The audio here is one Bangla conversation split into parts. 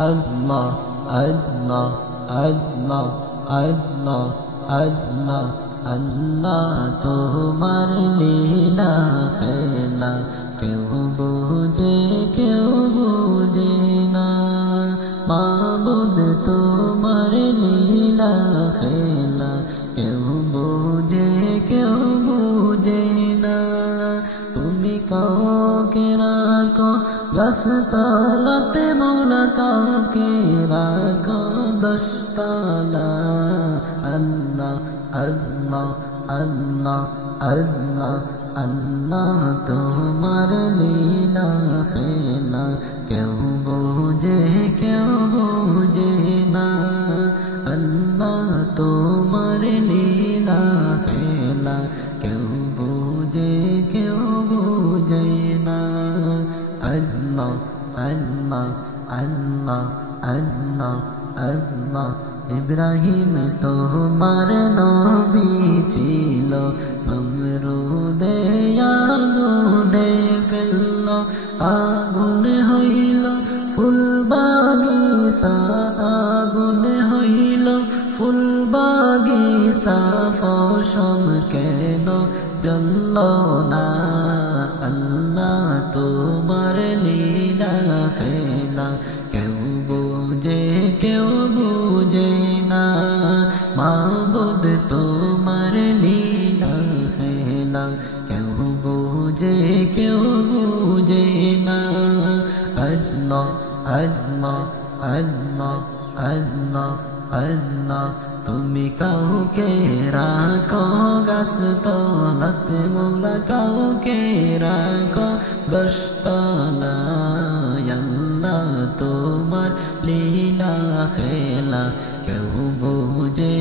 আল্লাহ আল্লাহ আল্লাহ আল্লাহ আল্লাহ আল্লাহ তোমার লীলা খেলা কেউ বুঝে না মাবুদ তোমার লীলা খেলা কেউ বুঝে না তুমি কাউকে রাখো গাছতলাতে মৌলা কাউকে রাখো দশতলা আল্লাহ আল্লাহ আল্লাহ আল্লাহ আল্লাহ তোমার লীলা খেলা কেউ বুঝে না আল্লাহ তোমার লীলা খেলা কেউ বুঝে না আল্লাহ আল্লাহ আল্লাহ আল্লাহ আল্লাহ ইব্রাহিম তোমার নবী ছিল নমরুদে আগুনে ফেলল আগুন হইল ফুল বাগিচা আগুন হইল ফুল বাগিচা ফসম কেন জ্বলল না আল্লাহ তোমার লীলা খেলা কেউ বুঝে না মাবুদ তোমার লীলা খেলা কেউ বুঝে না আল্লাহ আল্লাহ আল্লাহ আল্লাহ আল্লাহ তুমি কাউকে রাখো গাছতলাতে মৌলা কাউকে রাখো দশতলায় আল্লাহ তোমার লীলা খেলা কেউ বুঝে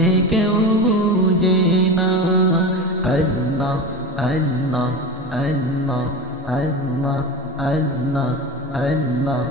না আল্লাহ আল্লাহ আল্লাহ আল্লাহ আল্লাহ আল্লাহ